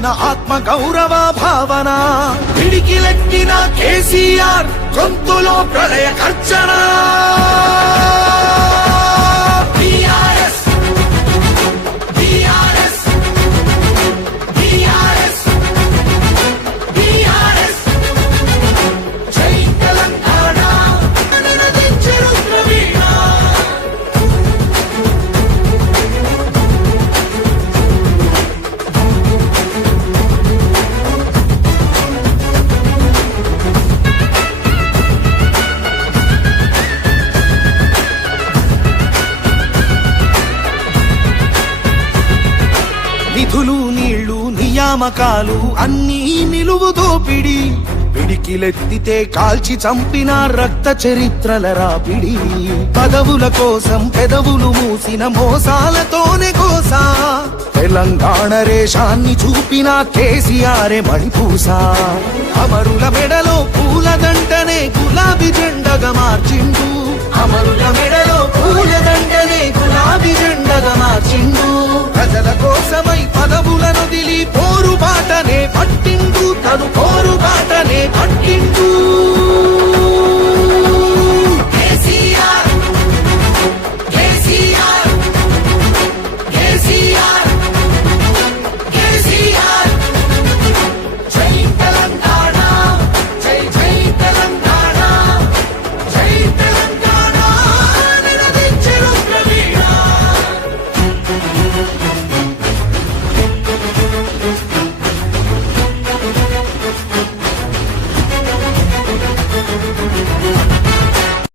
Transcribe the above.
పోయిన ఆత్మ గౌరవ భావన. పిడికి లెక్కిన కేసీఆర్ గొంతులో ప్రళయ ఖర్చన నిధులు నీళ్ళు నియామకాలు అన్నీ నిలువు దోపిడి. పిడికిలెత్తితే కాల్చి చంపిన రక్త చరిత్రల రాపిడి. పదవుల కోసం పెదవులు మూసిన మోసాలతోనే కోసా. తెలంగాణ రేషాన్ని చూపిన కేసీఆర్ మణిపూసా. అమరుల